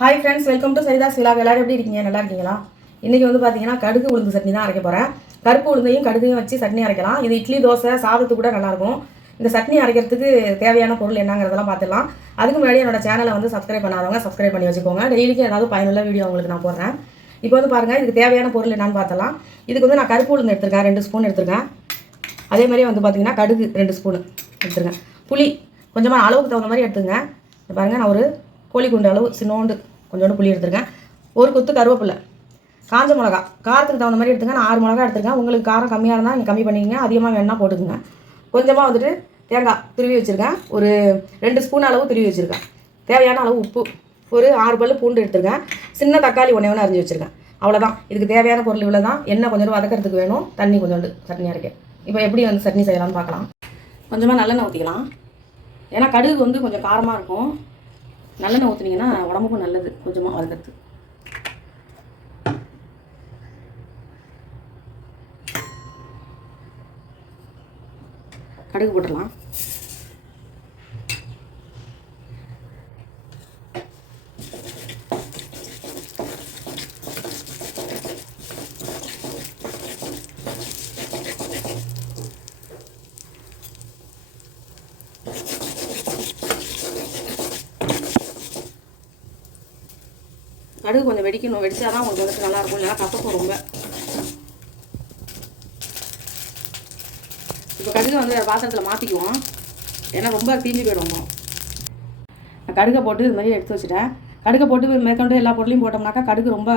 Hi friends, welcome to Saritha's vlog. எல்லாரும் எப்படி இருக்கீங்க? நல்லா இருக்கீங்களா? இன்றைக்கி வந்து பார்த்தீங்கன்னா கடுகு உளுந்து சட்னி தான் அரைக்க போகிறேன். கருப்பு உளுந்தையும் கடுகையும் வச்சு சட்னி அரைக்கலாம். இது இட்லி, தோசை, சாதத்துக்கு கூட நல்லாயிருக்கும். இந்த சட்னி அரைக்கிறதுக்கு தேவையான பொருள் என்னங்கிறதெல்லாம் பார்த்துக்கலாம். அதுக்கு முன்னாடி என்னோட சேனலை வந்து சப்ஸ்கிரைப் பண்ணாதவங்க சப்ஸ்கிரைப் பண்ணி வச்சுக்கோங்க. டெய்லிக்கும் ஏதாவது பயனுள்ள வீடியோ உங்களுக்கு நான் போடுறேன். இப்போ வந்து பாருங்கள், இதுக்கு தேவையான பொருள் என்னன்னு பார்த்தலாம். இதுக்கு வந்து நான் கருப்பு உளுந்து எடுத்துருக்கேன், 2 ஸ்பூன் எடுத்துருக்கேன். அதே மாதிரியே வந்து பார்த்தீங்கன்னா கடுகு 2 ஸ்பூன் எடுத்துருக்கேன். புளி கொஞ்சமாக அளவுக்கு தகுந்த மாதிரி எடுத்துங்க. பாருங்கள், நான் ஒரு கோழி குண்டு அளவு சின்னோண்டு கொஞ்சோண்டு புளி எடுத்துருக்கேன். ஒரு கொத்து கருவேப்பிலை, காஞ்ச மிளகா காரத்துக்கு தகுந்த மாதிரி எடுத்துங்க. நான் 6 மிளகா எடுத்துருக்கேன். உங்களுக்கு காரம் கம்மியாக இருந்தால் நீங்கள் கம்மி பண்ணிக்கங்க, அதிகமாக வேணால் போட்டுக்குங்க. கொஞ்சமாக வந்துட்டு தேங்காய் துருவி வச்சுருக்கேன். ஒரு 2 ஸ்பூன் அளவு துருவி வச்சுருக்கேன். தேவையான அளவு உப்பு, ஒரு 6 பல்லு பூண்டு எடுத்துருக்கேன். சின்ன தக்காளி ஒன்று அரிஞ்சு வச்சுருக்கேன். அவ்வளோதான். இதுக்கு தேவையான பொருள் இவ்வளோ தான். எண்ணெய் கொஞ்சம் வதக்கிறதுக்கு வேணும், தண்ணி கொஞ்சோண்டு சட்னி அரைக்க. இப்போ எப்படி வந்து சட்னி செய்யலாம்னு பார்க்கலாம். கொஞ்சமாக நல்லெண்ணெய் ஊற்றிக்கலாம். ஏன்னா கடுகு வந்து கொஞ்சம் காரமாக இருக்கும். நல்லெண்ணெய் ஊற்றுனீங்கன்னா உடம்புக்கும் நல்லது. கொஞ்சமாக வதக்கிறது. கடுகு போட்டுடலாம். கடுகு கொஞ்சம் வெடிக்கணும். வெடிச்சா தான் உங்களுக்கு வந்துட்டு நல்லாயிருக்கும். இல்லைனா கசக்கும் ரொம்ப. இப்போ கடுகை வந்து பாத்திரத்தில் மாற்றிக்குவோம். ஏன்னா ரொம்ப தீஞ்சு போயிடுவோம். நான் கடுகை போட்டு இது மாதிரி எடுத்து வச்சுட்டேன். கடுகை போட்டு மேற்கொண்டு எல்லா பொருளையும் போட்டோம்னாக்கா கடுகு ரொம்ப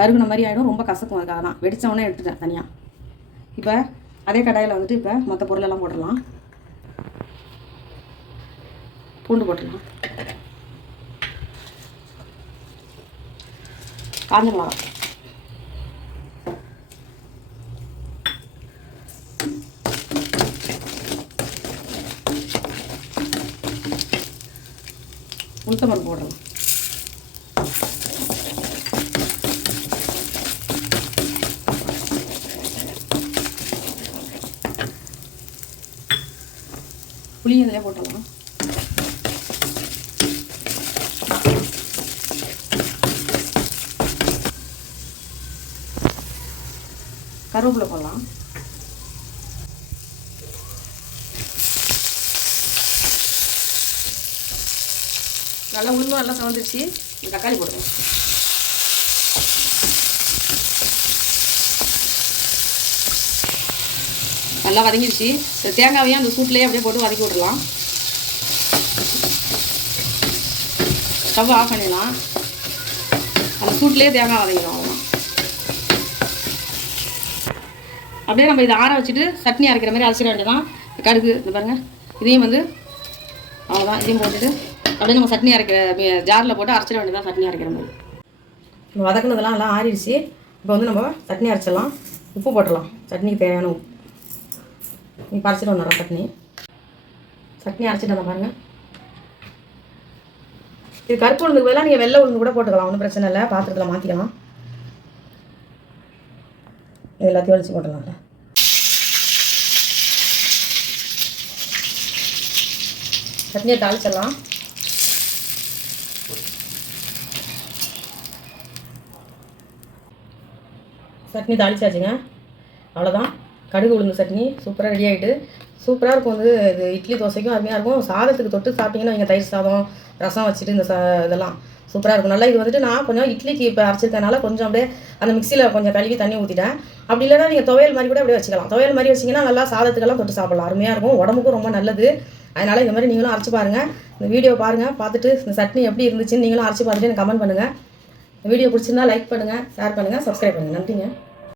கருகுன மாதிரி ஆகிடும், ரொம்ப கசக்கும். அதுக்காக தான் வெடித்தவொடனே எடுத்துட்டேன் தனியாக. இப்போ அதே கடாயில் வந்துட்டு இப்போ மற்ற பொருளெல்லாம் போட்டுடலாம். பூண்டு போட்டுடலாம். காஞ்ச மிளகா, உளுத்தம்பருப்பு போடுறோம். புளி இதிலே போட்டுடலாம். கருவேப்பிலை போடலாம். நல்லா உளுந்தும் நல்லா சவந்துருச்சு. தக்காளி போடுவோம். நல்லா வதங்கிடுச்சு. தேங்காவையும் அந்த சூட்லேயே அப்படியே போட்டு வதக்கி விடலாம். ஸ்டவ் ஆஃப் பண்ணிடலாம். அந்த சூட்லேயே தேங்காய் வதங்கிடும். அவ்வளோதான். அப்படியே நம்ம இதை ஆற வச்சுட்டு சட்னி அரைக்கிற மாதிரி அரைச்சிட வேண்டியதான். கடுகு இந்த பாருங்கள், இதையும் வந்து அவ்வளோதான். இதையும் போட்டுட்டு அப்படியே நம்ம சட்னி அரைக்கிற ஜாரில் போட்டு அரைச்சிட வேண்டியதான், சட்னி அரைக்கிற மாதிரி. நம்ம வதக்குனதெல்லாம் நல்லா ஆறிடுச்சு. இப்போ வந்து நம்ம சட்னி அரைச்சிடலாம். உப்பு போட்டுடலாம். சட்னிக்கு தேவையான உப்பு. நீ பறிச்சிட்டு வந்துடுறோம். சட்னி அரைச்சிட்டு வந்தோம் பாருங்கள். இது கருப்பு உளுந்துக்கு பதிலாக நீங்கள் வெள்ளை உளுந்து கூட போட்டுக்கலாம், ஒன்றும் பிரச்சனை இல்லை. பாத்திரத்தில் மாற்றிக்கலாம். இது எல்லாத்தையும் வலிச்சு போட்டலாம்ல. சட்னியை தாளிச்சிடலாம். சட்னி தாளிச்சாச்சுங்க. அவ்வளோதான். கடுகு உளுந்து சட்னி சூப்பராக ரெடி ஆகிட்டு. சூப்பராக இருக்கும். வந்து இது இட்லி, தோசைக்கும் அருமையாக இருக்கும். சாதத்துக்கு தொட்டு சாப்பிட்டீங்கன்னா நீங்கள் தயிர் சாதம், ரசம் வச்சுட்டு இந்த இதெல்லாம் சூப்பராக இருக்கும். நல்லா இது வந்துட்டு நான் கொஞ்சம் இட்லிக்கு இப்போ அரைச்சிருக்கனால கொஞ்சம் அப்படியே அந்த மிக்சியில் கொஞ்சம் கழுவி தண்ணி ஊற்றிட்டேன். அப்படி இல்லைனா நீங்கள் துவையல் மாதிரி கூட அப்படியே வச்சுக்கலாம். துவையல் மாதிரி வச்சிங்கன்னா நல்லா சாதத்துக்கெல்லாம் தொட்டு சாப்பிடலாம். அருமையாக இருக்கும். உடம்புக்கும் ரொம்ப நல்லது. அதனால் இந்த மாதிரி நீங்களும் அரைச்சி பாருங்கள். இந்த வீடியோ பாருங்கள். பார்த்துட்டு இந்த சட்னி எப்படி இருந்துச்சுன்னு நீங்களும் அரைச்சி பார்த்துட்டு எனக்கு கமெண்ட் பண்ணுங்கள். இந்த வீடியோ பிடிச்சிருந்தா லைக் பண்ணுங்கள், ஷேர் பண்ணுங்கள், சப்ஸ்கிரைப் பண்ணுங்கள். நன்றிங்க.